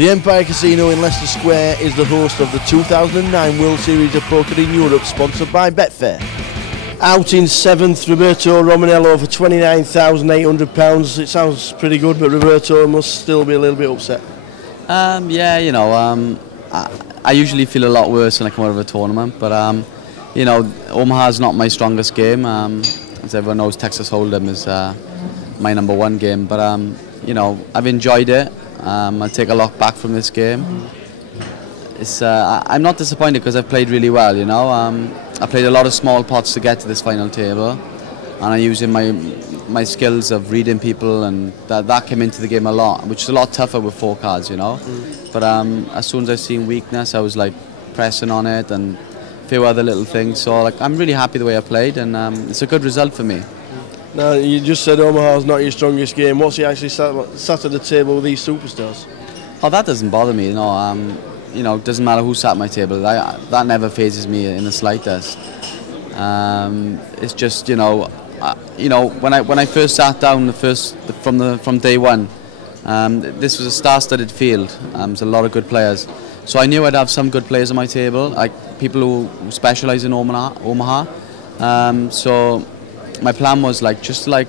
The Empire Casino in Leicester Square is the host of the 2009 World Series of Poker in Europe, sponsored by Betfair. Out in 7th, Roberto Romanello for £29,800. It sounds pretty good, but Roberto must still be a little bit upset. Yeah, you know, I usually feel a lot worse when I come out of a tournament, but you know, Omaha's not my strongest game. As everyone knows, Texas Hold'em is my #1 game, but you know, I've enjoyed it. I'll take a lot back from this game. I'm not disappointed because I've played really well, you know. I played a lot of small pots to get to this final table, and I'm using my skills of reading people, and that came into the game a lot, which is a lot tougher with 4 cards, you know. But as soon as I seen weakness, I was like pressing on it and a few other little things. So like, I'm really happy the way I played, and it's a good result for me. Now, you just said Omaha's not your strongest game. What's he actually sat at the table with these superstars? Oh, that doesn't bother me, you know. You know, it doesn't matter who sat at my table. That never phases me in the slightest. It's just, you know, when I first sat down, from day one, this was a star-studded field. There's a lot of good players, so I knew I'd have some good players on my table, like people who specialise in Omaha. So my plan was like just to like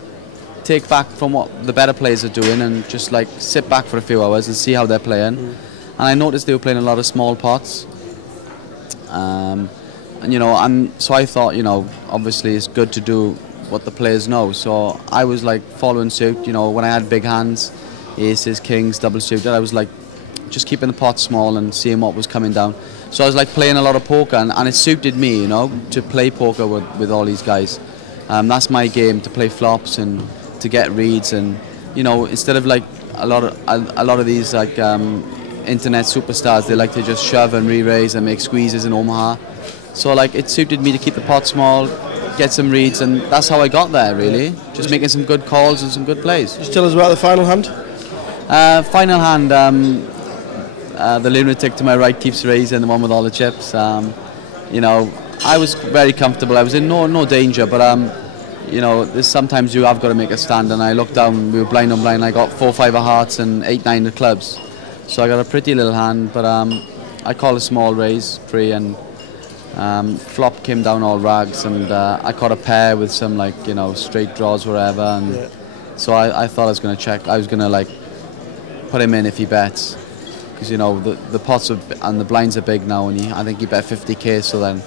take back from what the better players are doing and just like sit back for a few hours and see how they're playing. And I noticed they were playing a lot of small pots. And you know, so I thought, you know, obviously it's good to do what the players know. So I was like following suit. You know, when I had big hands, aces, kings, double suited, I was like just keeping the pot small and seeing what was coming down. So I was like playing a lot of poker, and it suited me, you know, to play poker with all these guys. That's my game, to play flops and to get reads, and you know, instead of like a lot of these like internet superstars, they like to just shove and re-raise and make squeezes in Omaha. So like, it suited me to keep the pot small, get some reads, and that's how I got there, really. Just making some good calls and some good plays. Just tell us about the final hand. Final hand, the lunatic to my right keeps raising, the one with all the chips. You know, I was very comfortable. I was in no danger, but you know, there's sometimes you have got to make a stand, and I looked down, we were blind on blind, I got 4-5 of hearts and 8-9 of clubs. So I got a pretty little hand, but I called a small raise, free, and flop came down all rags, and I caught a pair with some, like, you know, straight draws, wherever, and yeah. So I thought I was going to check, I was going to like put him in if he bets, because you know, the pots and the blinds are big now, and I think he bet 50k, so then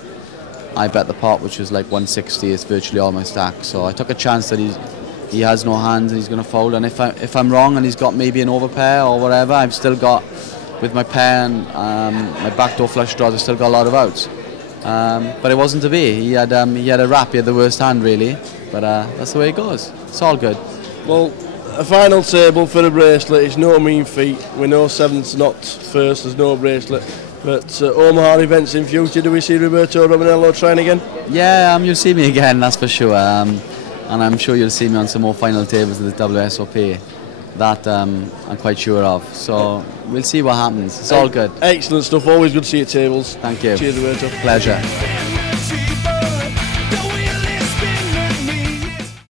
I bet the pot, which was like 160. It's virtually all my stack. So I took a chance that he has no hands and he's going to fold. And if I'm wrong and he's got maybe an overpair or whatever, I've still got, with my pair and my backdoor flush draws, I've still got a lot of outs. But it wasn't to be. He had a wrap. He had the worst hand, really. But that's the way it goes. It's all good. Well, a final table for a bracelet is no mean feat. We know 7th's not first. There's no bracelet. But Omaha events in future, do we see Roberto Romanello trying again? Yeah, you'll see me again, that's for sure. And I'm sure you'll see me on some more final tables of the WSOPE. That I'm quite sure of. So we'll see what happens. It's all good. Excellent stuff. Always good to see your tables. Thank you. Cheers, Roberto. Pleasure.